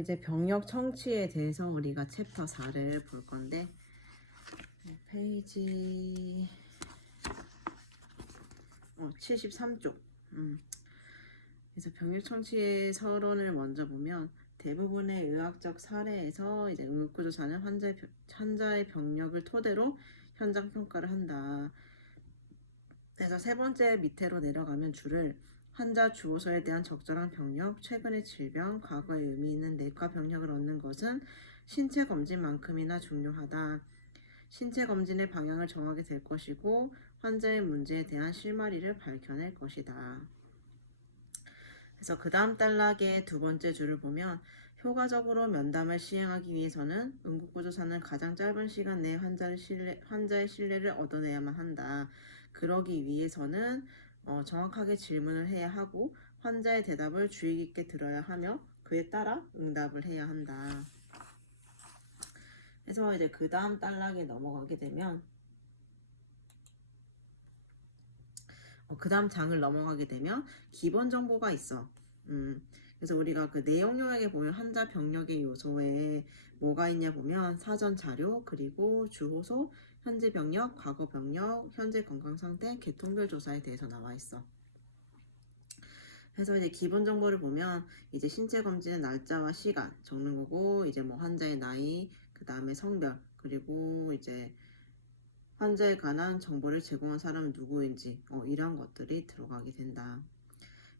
이제 병력 청취에 대해서 우리가 챕터 4를 볼 건데, 페이지 73쪽. 그래서 병력 청취의 서론을 먼저 보면 대부분의 의학적 사례에서 이제 응급구조사는 환자의 병력을 토대로 현장 평가를 한다. 그래서 세 번째 밑으로 내려가면 줄을 환자 주호소에 대한 적절한 병력, 최근의 질병, 과거에 의미 있는 내과 병력을 얻는 것은 신체 검진만큼이나 중요하다. 신체 검진의 방향을 정하게 될 것이고 환자의 문제에 대한 실마리를 밝혀낼 것이다. 그래서 그 다음 단락의 두 번째 줄을 보면 효과적으로 면담을 시행하기 위해서는 응급구조사는 가장 짧은 시간 내에 환자의 신뢰를 얻어내야만 한다. 그러기 위해서는 정확하게 질문을 해야 하고 환자의 대답을 주의 깊게 들어야 하며 그에 따라 응답을 해야 한다. 그래서 이제 그 다음 단락에 넘어가게 되면 그 다음 장을 넘어가게 되면 기본 정보가 있어. 그래서 우리가 그 내용 요약에 보면 환자 병력의 요소에 뭐가 있냐 보면 사전 자료, 그리고 주호소, 현재 병력, 과거 병력, 현재 건강 상태, 계통별 조사에 대해서 나와 있어. 그래서 이제 기본 정보를 보면 이제 신체 검진의 날짜와 시간 적는 거고, 이제 뭐 환자의 나이, 그 다음에 성별, 그리고 이제 환자에 관한 정보를 제공한 사람은 누구인지 이런 것들이 들어가게 된다.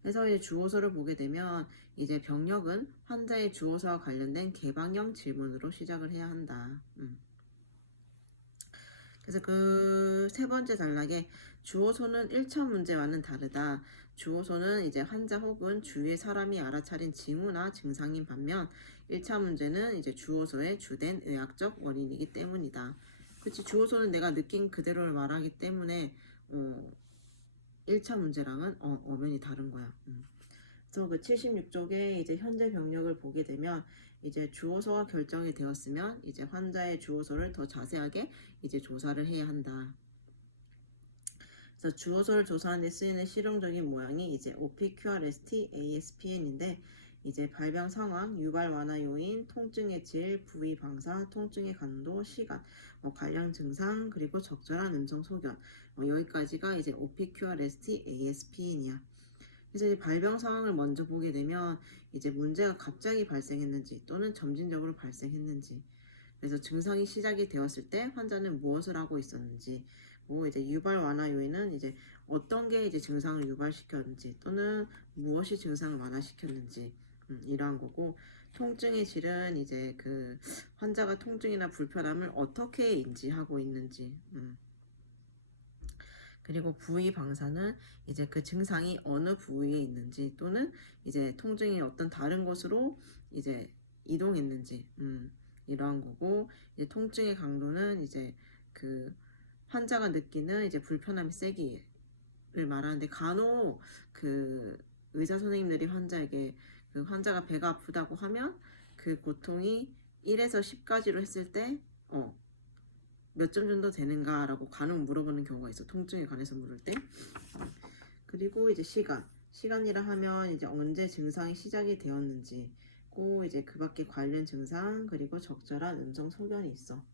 그래서 이제 주호소를 보게 되면 이제 병력은 환자의 주호소와 관련된 개방형 질문으로 시작을 해야 한다. 그래서 그 세 번째 단락에 주호소는 1차 문제와는 다르다. 주호소는 이제 환자 혹은 주위의 사람이 알아차린 징후나 증상인 반면 1차 문제는 이제 주호소의 주된 의학적 원인이기 때문이다. 그치, 주호소는 내가 느낀 그대로를 말하기 때문에 1차 문제랑은 엄연히 다른 거야. 그래서 그 76쪽에 이제 현재 병력을 보게 되면 이제 주호소가 결정이 되었으면 이제 환자의 주호소를 더 자세하게 이제 조사를 해야 한다. 그래서 주호소를 조사하는 데 쓰이는 실용적인 모양이 이제 OPQRST, ASPN인데 이제 발병 상황, 유발 완화 요인, 통증의 질, 부위 방사, 통증의 강도, 시간, 관련 증상, 그리고 적절한 음성 소견 여기까지가 이제 OPQRST, ASPN이야. 그래서 이 발병 상황을 먼저 보게 되면 이제 문제가 갑자기 발생했는지 또는 점진적으로 발생했는지, 그래서 증상이 시작이 되었을 때 환자는 무엇을 하고 있었는지, 뭐 이제 유발 완화 요인은 이제 어떤 게 이제 증상을 유발시켰는지 또는 무엇이 증상을 완화시켰는지 이러한 거고, 통증의 질은 이제 그 환자가 통증이나 불편함을 어떻게 인지하고 있는지, 그리고 부위 방사는 이제 그 증상이 어느 부위에 있는지 또는 이제 통증이 어떤 다른 곳으로 이제 이동했는지 이러한 거고, 이제 통증의 강도는 이제 그 환자가 느끼는 이제 불편함이 세기를 말하는데, 간혹 그 의사 선생님들이 환자에게 그 환자가 배가 아프다고 하면 그 고통이 1에서 10까지로 했을 때 몇 점 정도 되는가라고 간혹 물어보는 경우가 있어. 통증에 관해서 물을 때. 그리고 이제 시간이라 하면 이제 언제 증상이 시작이 되었는지, 고 이제 그 밖에 관련 증상, 그리고 적절한 음성 소견이 있어.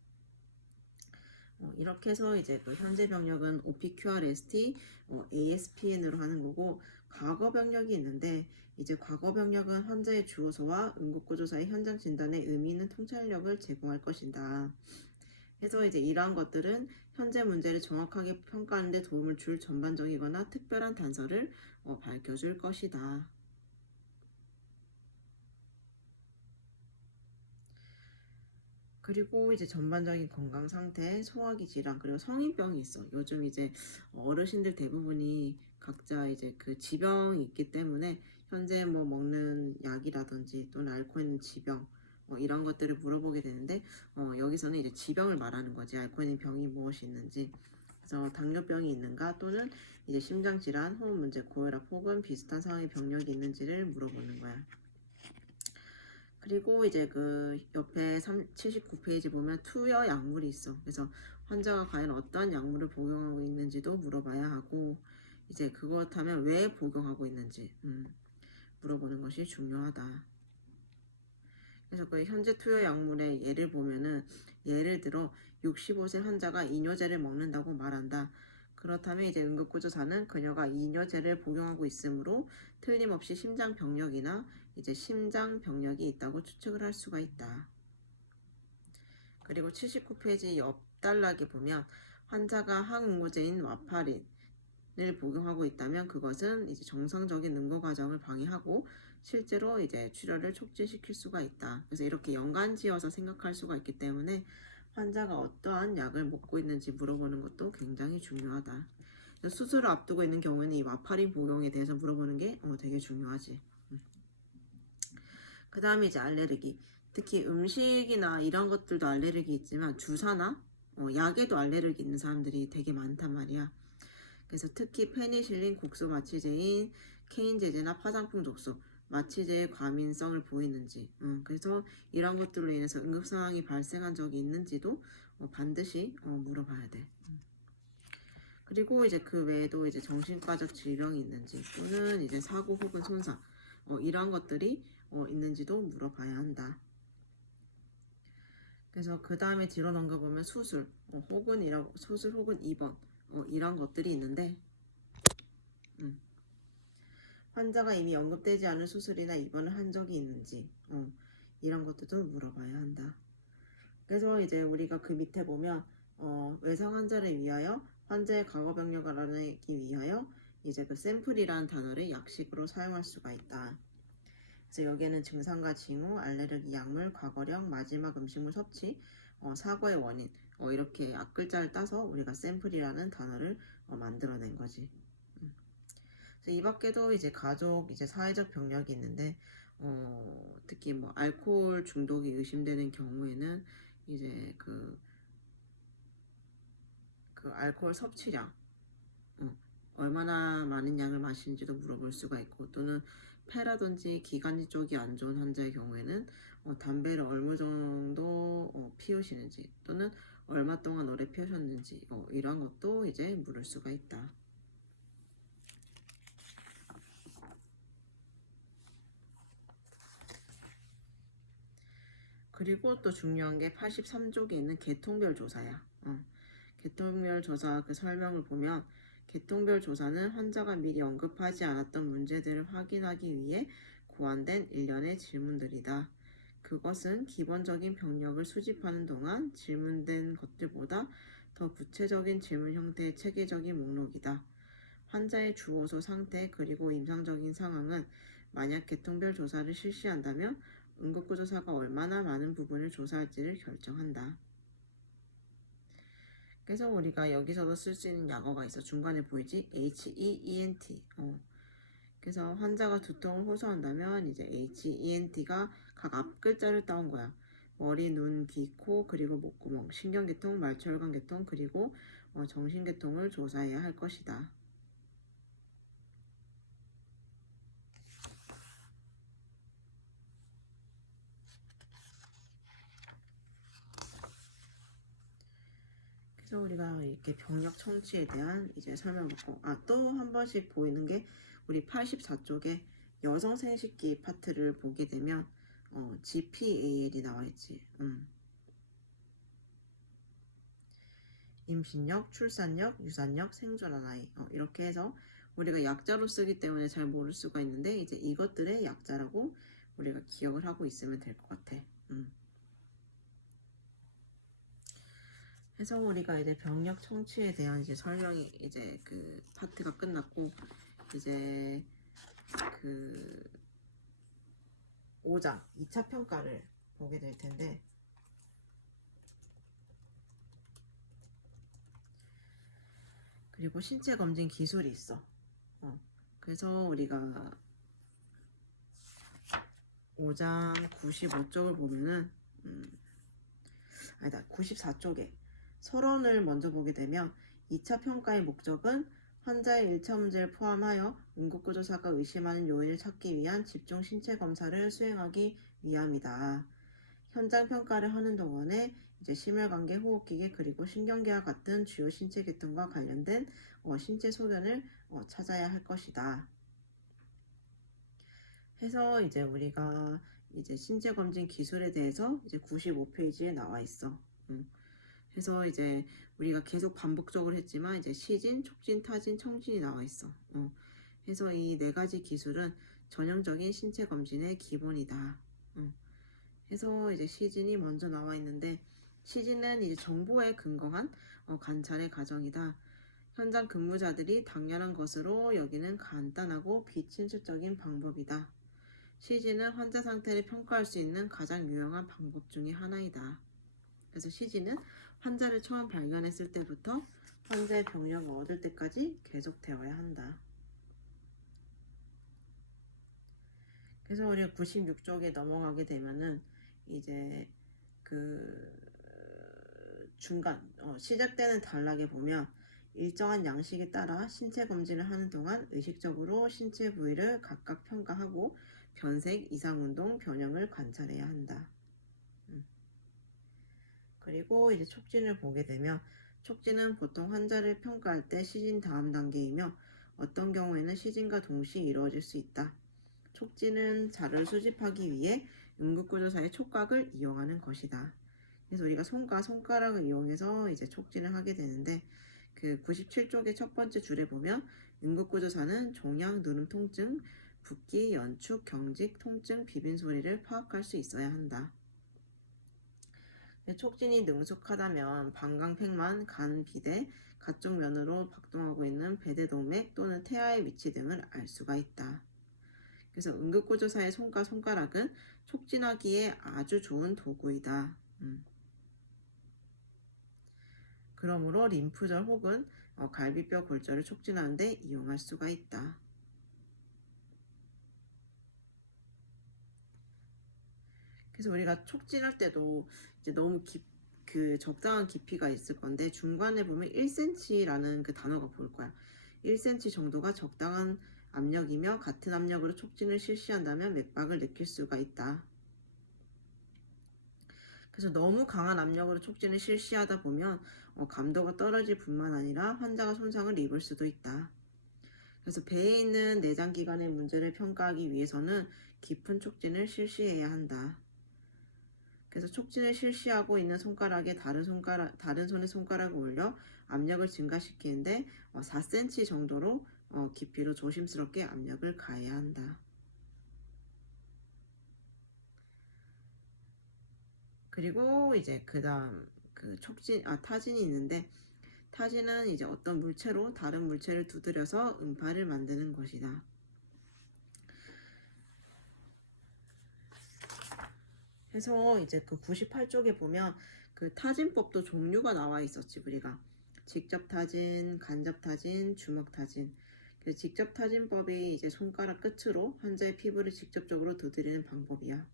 이렇게 해서 이제 그 현재 병력은 OPQRST, ASPN으로 하는 거고, 과거 병력이 있는데 이제 과거 병력은 환자의 주호소와 응급구조사의 현장 진단에 의미 있는 통찰력을 제공할 것이다. 그래서 이제 이러한 것들은 현재 문제를 정확하게 평가하는 데 도움을 줄 전반적이거나 특별한 단서를 밝혀줄 것이다. 그리고 이제 전반적인 건강 상태, 소화기 질환, 그리고 성인병이 있어. 요즘 이제 어르신들 대부분이 각자 이제 그 지병이 있기 때문에 현재 뭐 먹는 약이라든지 또는 앓고 있는 지병 이런 것들을 물어보게 되는데, 여기서는 이제 지병을 말하는 거지. 앓고 있는 병이 무엇이 있는지. 그래서 당뇨병이 있는가 또는 이제 심장질환, 호흡 문제, 고혈압 혹은 비슷한 상황의 병력이 있는지를 물어보는 거야. 그리고 이제 그 옆에 79페이지 보면 투여 약물이 있어. 그래서 환자가 과연 어떤 약물을 복용하고 있는지도 물어봐야 하고, 이제 그렇다면 왜 복용하고 있는지 물어보는 것이 중요하다. 그래서 그 현재 투여 약물의 예를 보면은 예를 들어 65세 환자가 이뇨제를 먹는다고 말한다. 그렇다면 이제 응급구조사는 그녀가 이뇨제를 복용하고 있으므로 틀림없이 심장병력이나 이제 심장병력이 있다고 추측을 할 수가 있다. 그리고 79페이지 옆 단락에 보면 환자가 항응고제인 와파린을 복용하고 있다면 그것은 이제 정상적인 응고 과정을 방해하고 실제로 이제 출혈을 촉진시킬 수가 있다. 그래서 이렇게 연관지어서 생각할 수가 있기 때문에 환자가 어떠한 약을 먹고 있는지 물어보는 것도 굉장히 중요하다. 수술을 앞두고 있는 경우에는 이 와파린 복용에 대해서 물어보는 게 되게 중요하지. 그 다음에 이제 알레르기. 특히 음식이나 이런 것들도 알레르기 있지만 주사나 약에도 알레르기 있는 사람들이 되게 많단 말이야. 그래서 특히 페니실린, 국소 마취제인 케인제제나 파상풍 독소, 마취제의 과민성을 보이는지, 그래서 이런 것들로 인해서 응급 상황이 발생한 적이 있는지도 반드시 물어봐야 돼. 그리고 이제 그 외에도 이제 정신과적 질병이 있는지 또는 이제 사고 혹은 손상 이런 것들이 있는지도 물어봐야 한다. 그래서 그 다음에 뒤로 넘겨보면 수술 수술 혹은 입원 이런 것들이 있는데 환자가 이미 언급되지 않은 수술이나 입원을 한 적이 있는지 이런 것들도 물어봐야 한다. 그래서 이제 우리가 그 밑에 보면 외상 환자를 위하여 환자의 과거 병력을 알아내기 위하여 이제 그 샘플이라는 단어를 약식으로 사용할 수가 있다. 그래서 여기에는 증상과 징후, 알레르기 약물, 과거력, 마지막 음식물 섭취, 사고의 원인 이렇게 앞글자를 따서 우리가 샘플이라는 단어를 만들어낸 거지. 이 밖에도 이제 가족, 이제 사회적 병력이 있는데 특히 뭐 알코올 중독이 의심되는 경우에는 이제 그 알코올 섭취량 얼마나 많은 양을 마시는지도 물어볼 수가 있고 또는 폐라든지 기관지 쪽이 안 좋은 환자의 경우에는 담배를 얼마 정도 피우시는지 또는 얼마 동안 오래 피우셨는지 이런 것도 이제 물을 수가 있다. 그리고 또 중요한 게 83쪽에 있는 계통별 조사야. 계통별 조사 그 설명을 보면 계통별 조사는 환자가 미리 언급하지 않았던 문제들을 확인하기 위해 고안된 일련의 질문들이다. 그것은 기본적인 병력을 수집하는 동안 질문된 것들보다 더 구체적인 질문 형태의 체계적인 목록이다. 환자의 주호소 상태 그리고 임상적인 상황은 만약 계통별 조사를 실시한다면 응급구조사가 얼마나 많은 부분을 조사할지를 결정한다. 그래서 우리가 여기서도 쓸 수 있는 약어가 있어. 중간에 보이지? HEENT. 그래서 환자가 두통을 호소한다면 이제 HENT가 각 앞글자를 따온 거야. 머리, 눈, 귀, 코, 그리고 목구멍, 신경계통, 말초혈관계통, 그리고 정신계통을 조사해야 할 것이다. 그래서 우리가 이렇게 병력 청취에 대한 이제 설명 받고 또 한 번씩 보이는 게 우리 84쪽에 여성 생식기 파트를 보게 되면 GPAL이 나와 있지. 임신력, 출산력, 유산력, 생존한 아이 이렇게 해서 우리가 약자로 쓰기 때문에 잘 모를 수가 있는데 이제 이것들의 약자라고 우리가 기억을 하고 있으면 될 것 같아. 그래서 우리가 이제 병력 청취에 대한 이제 설명이 이제 그 파트가 끝났고 이제 그 5장 2차 평가를 보게 될 텐데 그리고 신체 검진 기술이 있어. 그래서 우리가 5장 95쪽을 보면은 아니다 94쪽에 서론을 먼저 보게 되면 2차 평가의 목적은 환자의 1차 문제를 포함하여 응급구조사가 의심하는 요인을 찾기 위한 집중 신체 검사를 수행하기 위함이다. 현장 평가를 하는 동안에 이제 심혈관계, 호흡기계 그리고 신경계와 같은 주요 신체 계통과 관련된 신체 소견을 찾아야 할 것이다. 해서 이제 우리가 이제 신체 검진 기술에 대해서 이제 95페이지에 나와 있어. 그래서 이제 우리가 계속 반복적으로 했지만 이제 시진, 촉진, 타진, 청진이 나와 있어. 그래서 이 네 가지 기술은 전형적인 신체 검진의 기본이다. 해서 이제 시진이 먼저 나와 있는데, 시진은 이제 정보에 근거한 관찰의 과정이다. 현장 근무자들이 당연한 것으로 여기는 간단하고 비침술적인 방법이다. 시진은 환자 상태를 평가할 수 있는 가장 유용한 방법 중의 하나이다. 그래서 시진은 환자를 처음 발견했을 때부터 환자의 병력을 얻을 때까지 계속되어야 한다. 그래서 우리가 96쪽에 넘어가게 되면은 이제 그 중간 시작되는 단락에 보면 일정한 양식에 따라 신체 검진을 하는 동안 의식적으로 신체 부위를 각각 평가하고 변색, 이상운동, 변형을 관찰해야 한다. 그리고 이제 촉진을 보게 되면 촉진은 보통 환자를 평가할 때 시진 다음 단계이며 어떤 경우에는 시진과 동시에 이루어질 수 있다. 촉진은 자료를 수집하기 위해 응급구조사의 촉각을 이용하는 것이다. 그래서 우리가 손과 손가락을 이용해서 이제 촉진을 하게 되는데, 그 97쪽의 첫 번째 줄에 보면 응급구조사는 종양, 누름 통증, 붓기, 연축, 경직, 통증, 비빈 소리를 파악할 수 있어야 한다. 촉진이 능숙하다면 방광팩만, 간, 비대, 각종 면으로 박동하고 있는 배대동맥 또는 태아의 위치 등을 알 수가 있다. 그래서 응급구조사의 손과 손가락은 촉진하기에 아주 좋은 도구이다. 그러므로 림프절 혹은 갈비뼈 골절을 촉진하는 데 이용할 수가 있다. 그래서 우리가 촉진할 때도 이제 너무 그 적당한 깊이가 있을 건데, 중간에 보면 1cm라는 그 단어가 보일 거야. 1cm 정도가 적당한 압력이며 같은 압력으로 촉진을 실시한다면 맥박을 느낄 수가 있다. 그래서 너무 강한 압력으로 촉진을 실시하다 보면 감도가 떨어질 뿐만 아니라 환자가 손상을 입을 수도 있다. 그래서 배에 있는 내장기관의 문제를 평가하기 위해서는 깊은 촉진을 실시해야 한다. 그래서 촉진을 실시하고 있는 손가락에 다른 손의 손가락을 올려 압력을 증가시키는데 4cm 정도로 깊이로 조심스럽게 압력을 가해야 한다. 그리고 이제 그 다음 그 타진이 있는데, 타진은 이제 어떤 물체로 다른 물체를 두드려서 음파를 만드는 것이다. 해서 이제 그 98쪽에 보면 그 타진법도 종류가 나와 있었지, 우리가. 직접 타진, 간접 타진, 주먹 타진. 그래서 직접 타진법이 이제 손가락 끝으로 환자의 피부를 직접적으로 두드리는 방법이야.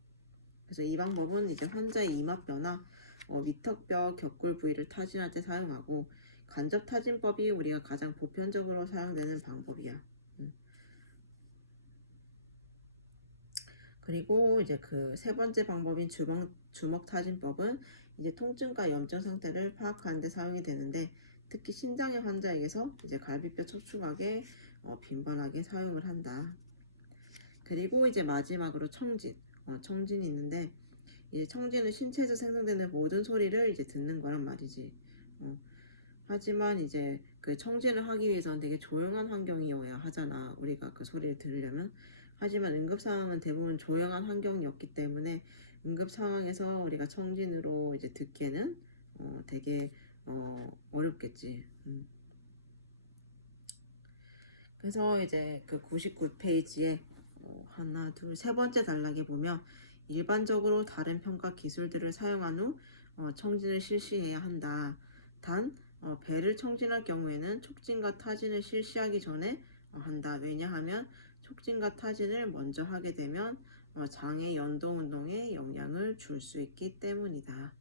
그래서 이 방법은 이제 환자의 이마뼈나 위턱뼈, 격골 부위를 타진할 때 사용하고, 간접 타진법이 우리가 가장 보편적으로 사용되는 방법이야. 그리고 이제 그 세 번째 방법인 주먹 타진법은 이제 통증과 염증 상태를 파악하는 데 사용이 되는데, 특히 신장의 환자에게서 이제 갈비뼈 척추각에 빈번하게 사용을 한다. 그리고 이제 마지막으로 청진이 있는데, 이제 청진은 신체에서 생성되는 모든 소리를 이제 듣는 거란 말이지. 하지만 이제 그 청진을 하기 위해서는 되게 조용한 환경이어야 하잖아, 우리가 그 소리를 들으려면. 하지만 응급 상황은 대부분 조용한 환경이었기 때문에 응급 상황에서 우리가 청진으로 이제 듣기에는 되게 어렵겠지. 그래서 이제 그 99페이지에 하나, 둘, 세 번째 단락에 보면 일반적으로 다른 평가 기술들을 사용한 후 청진을 실시해야 한다. 단 배를 청진할 경우에는 촉진과 타진을 실시하기 전에 한다. 왜냐하면 촉진과 타진을 먼저 하게 되면 장의 연동 운동에 영향을 줄 수 있기 때문이다.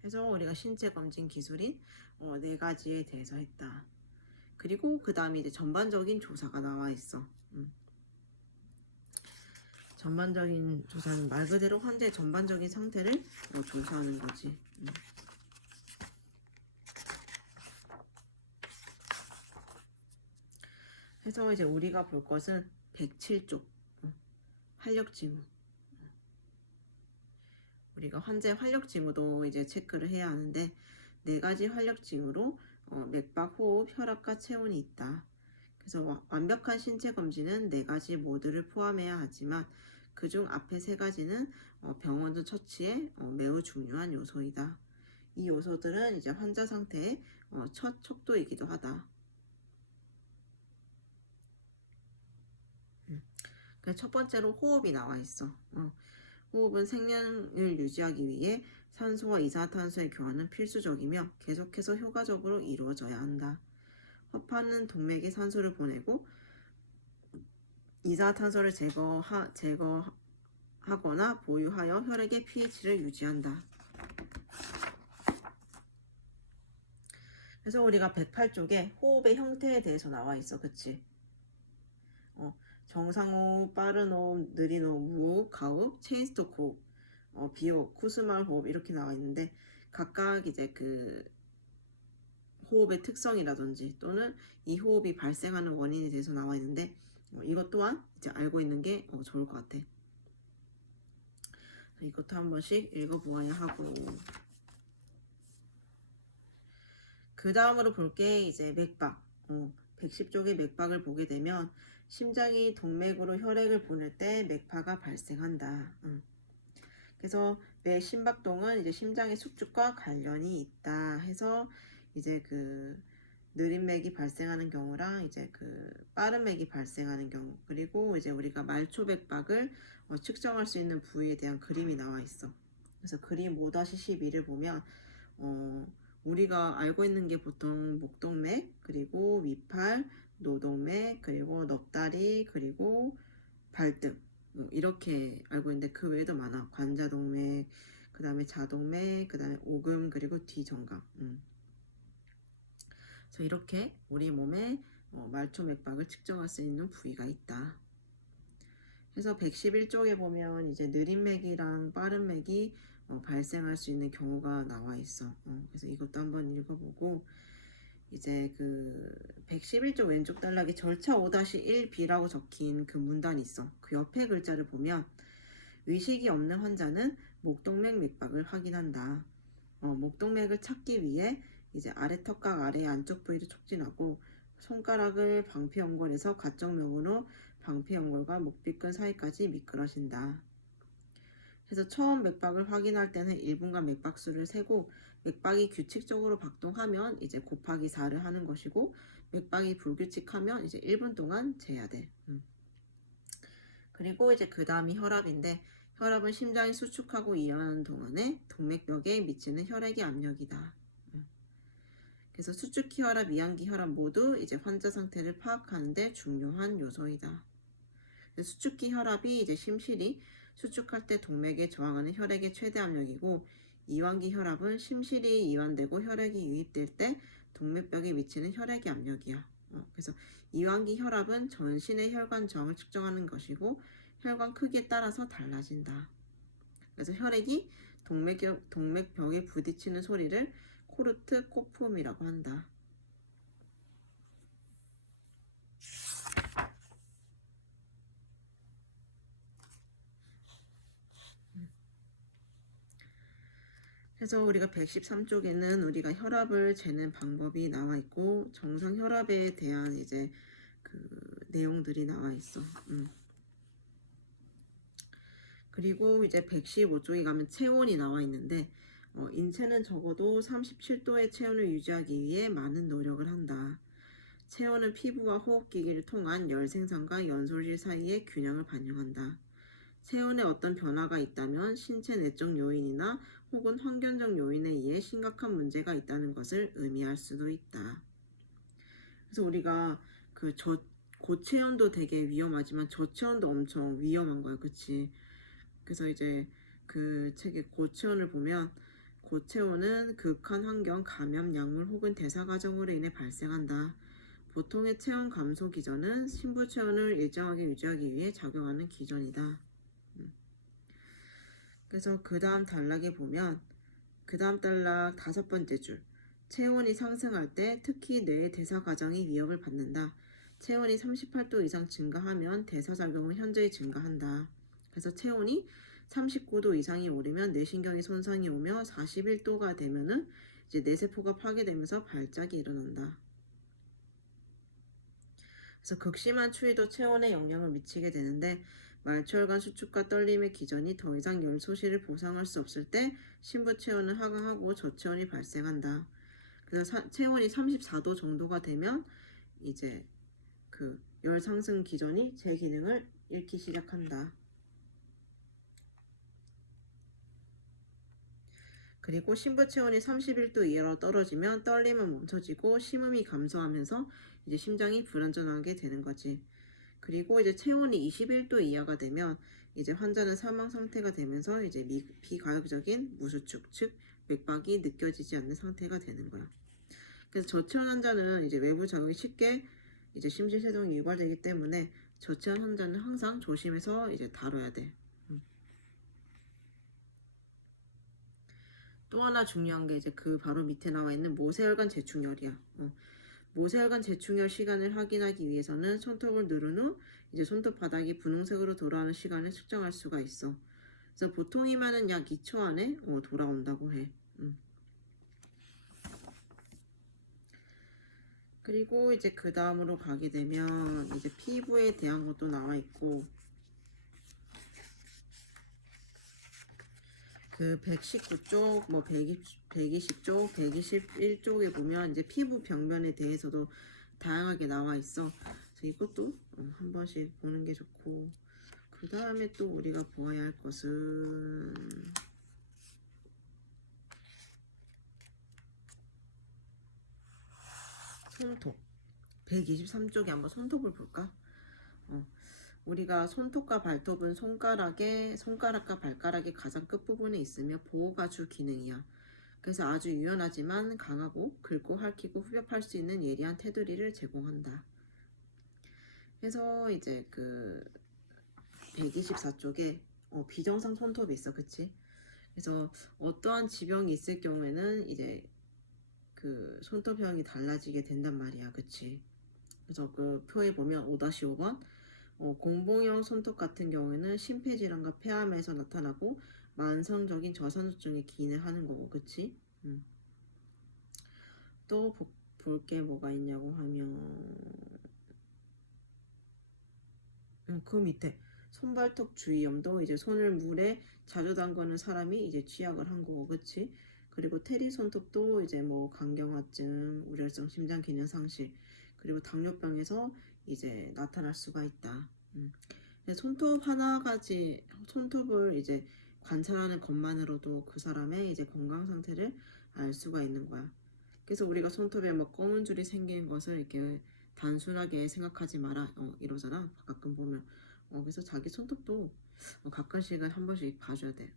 그래서 우리가 신체 검진 기술인 네 가지에 대해서 했다. 그리고 그 다음에 이제 전반적인 조사가 나와 있어. 전반적인 조사는 말 그대로 환자의 전반적인 상태를 조사하는 거지. 해서 이제 우리가 볼 것은 107쪽 활력징후. 우리가 환자의 활력징후도 이제 체크를 해야 하는데 4가지 활력징후로 맥박, 호흡, 혈압과 체온이 있다. 그래서 완벽한 신체 검진은 4가지 모두를 포함해야 하지만 그중 앞에 3가지는 병원 처치에 매우 중요한 요소이다. 이 요소들은 이제 환자 상태의 첫 척도이기도 하다. 그래서 첫 번째로 호흡이 나와 있어. 호흡은 생명을 유지하기 위해 산소와 이산화탄소의 교환은 필수적이며 계속해서 효과적으로 이루어져야 한다. 허파는 동맥에 산소를 보내고 이산화탄소를 제거하거나 보유하여 혈액의 pH를 유지한다. 그래서 우리가 108쪽에 호흡의 형태에 대해서 나와 있어. 그치? 정상호흡, 빠른 호흡, 느린 호흡, 무호흡, 가호흡, 체인스토크 호흡, 비호흡, 쿠스말 호흡 이렇게 나와 있는데 각각 이제 그 호흡의 특성이라든지 또는 이 호흡이 발생하는 원인에 대해서 나와 있는데 이것 또한 이제 알고 있는 게 좋을 것 같아. 이것도 한 번씩 읽어보아야 하고 그 다음으로 볼 게 이제 맥박. 110쪽의 맥박을 보게 되면 심장이 동맥으로 혈액을 보낼 때 맥파가 발생한다. 그래서 매 심박동은 이제 심장의 수축과 관련이 있다 해서 이제 그 느린 맥이 발생하는 경우랑 이제 그 빠른 맥이 발생하는 경우 그리고 이제 우리가 말초 맥박을 측정할 수 있는 부위에 대한 그림이 나와 있어. 그래서 그림 5-12를 보면 우리가 알고 있는 게 보통 목동맥 그리고 위팔, 노동맥 그리고 넙다리 그리고 발등 이렇게 알고 있는데 그 외에도 많아. 관자동맥 그 다음에 자동맥 그 다음에 오금 그리고 뒤정강 그래서 이렇게 우리 몸에 말초 맥박을 측정할 수 있는 부위가 있다. 그래서 111쪽에 보면 이제 느린 맥이랑 빠른 맥이 발생할 수 있는 경우가 나와 있어. 그래서 이것도 한번 읽어보고 이제 그 111쪽 왼쪽 단락에 절차 5-1B라고 적힌 그 문단이 있어. 그 옆에 글자를 보면 의식이 없는 환자는 목동맥 맥박을 확인한다. 목동맥을 찾기 위해 이제 아래 턱각 아래 안쪽 부위를 촉진하고 손가락을 방패연골에서 가정면으로 방패연골과 목비근 사이까지 미끄러진다. 그래서 처음 맥박을 확인할 때는 1분간 맥박수를 세고 맥박이 규칙적으로 박동하면 이제 곱하기 4를 하는 것이고 맥박이 불규칙하면 이제 1분 동안 재야 돼. 그리고 이제 그 다음이 혈압인데 혈압은 심장이 수축하고 이완하는 동안에 동맥벽에 미치는 혈액의 압력이다. 그래서 수축기 혈압, 이완기 혈압 모두 이제 환자 상태를 파악하는 데 중요한 요소이다. 수축기 혈압이 이제 심실이 수축할 때 동맥에 저항하는 혈액의 최대 압력이고 이완기 혈압은 심실이 이완되고 혈액이 유입될 때 동맥벽에 미치는 혈액의 압력이야. 그래서 이완기 혈압은 전신의 혈관 저항을 측정하는 것이고 혈관 크기에 따라서 달라진다. 그래서 혈액이 동맥벽에 부딪히는 소리를 코르트 코프음이라고 한다. 그래서 우리가 113쪽에는 우리가 혈압을 재는 방법이 나와 있고 정상 혈압에 대한 이제 그 내용들이 나와 있어. 그리고 이제 115쪽에 가면 체온이 나와 있는데 인체는 적어도 37도의 체온을 유지하기 위해 많은 노력을 한다. 체온은 피부와 호흡기기를 통한 열 생산과 연소질 사이의 균형을 반영한다. 체온에 어떤 변화가 있다면 신체 내적 요인이나 혹은 환경적 요인에 의해 심각한 문제가 있다는 것을 의미할 수도 있다. 그래서 우리가 그 고체온도 되게 위험하지만 저체온도 엄청 위험한 거야, 그치? 그래서 이제 그 책의 고체온을 보면 고체온은 극한 환경, 감염, 약물 혹은 대사 과정으로 인해 발생한다. 보통의 체온 감소 기전은 심부 체온을 일정하게 유지하기 위해 작용하는 기전이다. 그래서 그 다음 단락에 보면 그 다음 단락 5번째 줄 체온이 상승할 때 특히 뇌의 대사 과정이 위협을 받는다. 체온이 38도 이상 증가하면 대사작용은 현저히 증가한다. 그래서 체온이 39도 이상이 오르면 뇌신경이 손상이 오며 41도가 되면은 이제 뇌세포가 파괴되면서 발작이 일어난다. 그래서 극심한 추위도 체온에 영향을 미치게 되는데 말초혈관 수축과 떨림의 기전이 더 이상 열 소실을 보상할 수 없을 때 심부 체온은 하강하고 저체온이 발생한다. 그래서 체온이 34도 정도가 되면 이제 그 열 상승 기전이 제 기능을 잃기 시작한다. 그리고 심부 체온이 31도 이하로 떨어지면 떨림은 멈춰지고 심음이 감소하면서 이제 심장이 불안정하게 되는 거지. 그리고 이제 체온이 21도 이하가 되면 이제 환자는 사망 상태가 되면서 이제 비가역적인 무수축, 즉 맥박이 느껴지지 않는 상태가 되는 거야. 그래서 저체온 환자는 이제 외부 자극이 쉽게 이제 심실세동이 유발되기 때문에 저체온 환자는 항상 조심해서 이제 다뤄야 돼. 또 하나 중요한 게 이제 그 바로 밑에 나와 있는 모세혈관 재충혈이야. 모세혈관 재충혈 시간을 확인하기 위해서는 손톱을 누른 후 이제 손톱 바닥이 분홍색으로 돌아오는 시간을 측정할 수가 있어. 그래서 보통이면은 약 2초 안에 돌아온다고 해. 그리고 이제 그 다음으로 가게 되면 이제 피부에 대한 것도 나와 있고 그 119쪽, 뭐 120쪽, 121쪽에 보면 이제 피부 병변에 대해서도 다양하게 나와 있어. 그래서 이것도 한 번씩 보는 게 좋고 그 다음에 또 우리가 보아야 할 것은 손톱. 123쪽에 한번 손톱을 볼까? 우리가 손톱과 발톱은 손가락과 발가락의 가장 끝부분에 있으며 보호가 주 기능이야. 그래서 아주 유연하지만 강하고 긁고 핥히고 후벼팔 수 있는 예리한 테두리를 제공한다. 그래서 이제 그 124쪽에 비정상 손톱이 있어, 그치? 그래서 어떠한 지병이 있을 경우에는 이제 그 손톱형이 달라지게 된단 말이야, 그치? 그래서 그 표에 보면 5-5번 공봉형 손톱 같은 경우에는 심폐질환과 폐암에서 나타나고 만성적인 저산후증에 기인을 하는 거고, 그치? 또 볼 게 뭐가 있냐고 하면 그 밑에 손발톱 주의염도 이제 손을 물에 자주 담그는 사람이 이제 취약을 한 거고, 그치? 그리고 테리 손톱도 이제 뭐 간경화증, 우려성 심장 기능 상실, 그리고 당뇨병에서 이제 나타날 수가 있다. 손톱 하나가지 손톱을 이제 관찰하는 것만으로도 그 사람의 이제 건강 상태를 알 수가 있는 거야. 그래서 우리가 손톱에 뭐 검은 줄이 생기는 것을 이렇게 단순하게 생각하지 마라 이러잖아. 가끔 보면 그래서 자기 손톱도 가끔씩은 한 번씩 봐줘야 돼.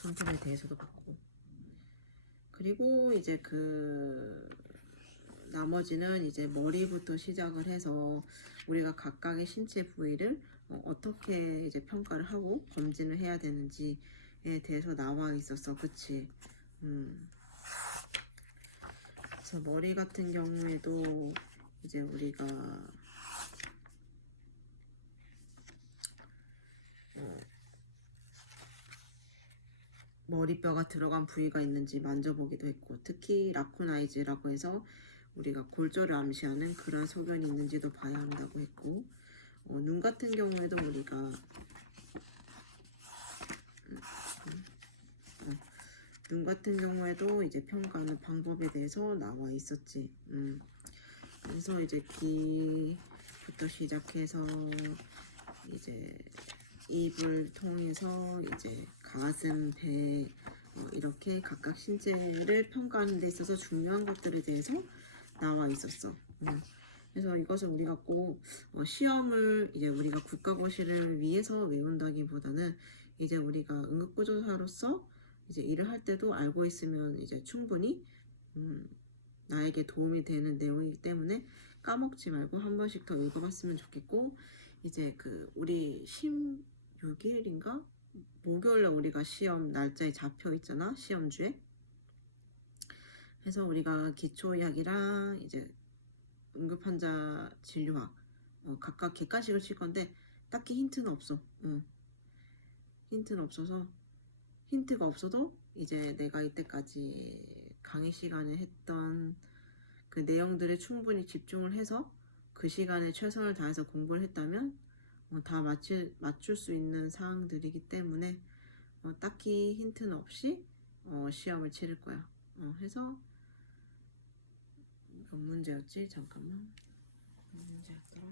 손톱에 대해서도 봤고 그리고 이제 그 나머지는 이제 머리부터 시작을 해서 우리가 각각의 신체 부위를 어떻게 이제 평가를 하고 검진을 해야 되는지에 대해서 나와 있었어, 그치? 그래서 머리 같은 경우에도 이제 우리가 머리뼈가 들어간 부위가 있는지 만져보기도 했고 특히 라쿠나이즈라고 해서 우리가 골절을 암시하는 그런 소견이 있는지도 봐야 한다고 했고 눈 같은 경우에도 우리가 눈 같은 경우에도 이제 평가하는 방법에 대해서 나와 있었지. 그래서 이제 귀부터 시작해서 이제 입을 통해서 이제 가슴, 배 이렇게 각각 신체를 평가하는 데 있어서 중요한 것들에 대해서 나와 있었어. 그래서 이것을 우리가 꼭 시험을 이제 우리가 국가고시를 위해서 외운다기보다는 이제 우리가 응급구조사로서 이제 일을 할 때도 알고 있으면 이제 충분히 나에게 도움이 되는 내용이기 때문에 까먹지 말고 한 번씩 더 읽어봤으면 좋겠고 이제 그 우리 16일인가 목요일에 우리가 시험 날짜에 잡혀 있잖아, 시험주에. 그래서 우리가 기초의학이랑 이제 응급환자 진료학 각각 객관식을 칠 건데 딱히 힌트는 없어. 힌트는 없어서 힌트가 없어도 이제 내가 이때까지 강의 시간에 했던 그 내용들에 충분히 집중을 해서 그 시간에 최선을 다해서 공부를 했다면 다 맞출 수 있는 사항들이기 때문에 딱히 힌트는 없이 시험을 치를 거야. 해서 몇 문제였지? 잠깐만. 몇 문제였더라?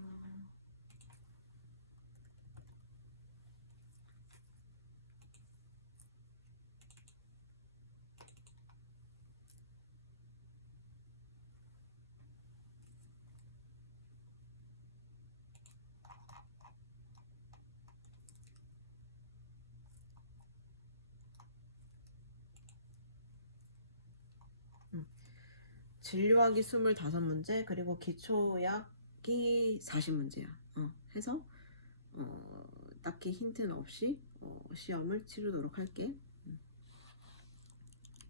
진료학이 25문제 그리고 기초약이 40문제야. 해서 딱히 힌트는 없이 시험을 치르도록 할게.